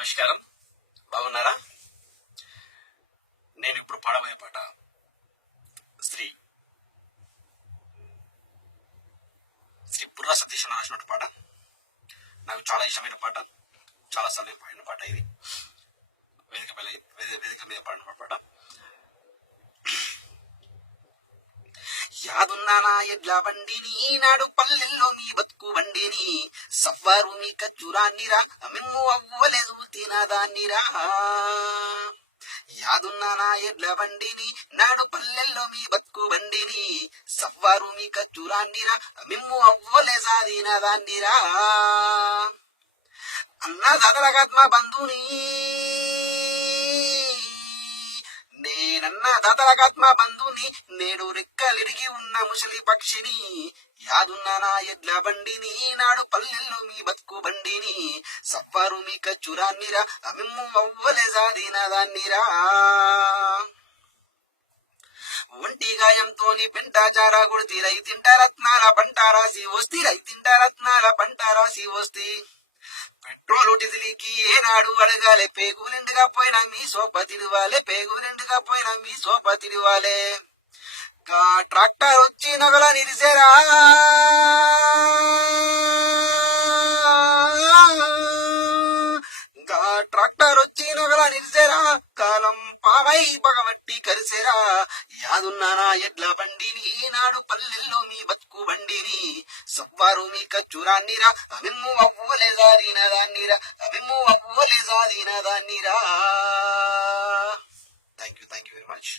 నమస్కారం, బాగున్నారా? నేను ఇప్పుడు పాడబోయే పాట శ్రీ శ్రీ బుర్రా సతీష్ రాసినట్టు పాట. నాకు చాలా ఇష్టమైన పాట, చాలా సార్లు పాడిన పాట. ఇది వేదిక మీద పాడిన పాట. యాదున్నానా ఎడ్ల బండిని, నాడు పల్లెల్లో మీ బతుకు బండిని, సవ్వారు మీ కచ్చురాన్నిరా, మిమ్ము అవ్వలేదు తినదాన్నిరా. యాదున్నానా ఎడ్ల బండిని, నాడు పల్లెల్లో మీ బతుకు బండిని, సవ్వారు మీ కచ్చురాన్నిరా, మిమ్ము అవ్వలే సాదినదాన్నిరా. అన్నదాతలగాత్మ బంధుని, నేనన్న దాతలగాత్మ బంధుని, నేడు రెక్కలిరిగి ఉన్న ముసలి పక్షిని. యాదున్నానా ఎడ్ల బండిని, నాడు పల్లెల్లో మీ బతుకు బండిని, సవ్వారు మీ కచ్చురాన్నిరా, మిమ్ము అవ్వలే సాదినదాన్నిరా. ఒంటి గాయంతోని పెంట చారా కొడితే రైతింట రత్నాల పంట రాసి వస్తి, రైతింట రత్నాల పంట రాసి వస్తి. పెట్రోలు డీజిల్కి ఏనాడు అడగాలే, పేగులెండుగా పోయినా మీ సోపతిడివాలే, పేగులెండుగా పోయినా మీ సోపతిడివాలే. ట్రాక్టర్ వచ్చి నగల నిలిసేరా, ట్రాక్టర్ వచ్చి నగల నిలిసేరా, కాలం పావై పగబట్టి కరిసేరా. యాదున్నానా ఎడ్ల బండిని, నాడు పల్లెల్లో మీ బతుకు బండిని, సవ్వారు మీ కచ్చురాన్నిరా, మిమ్ము అవ్వలే సాదినదాన్నిరా, మిమ్ము అవ్వలే సాదినదాన్నిరా. Thank you very much.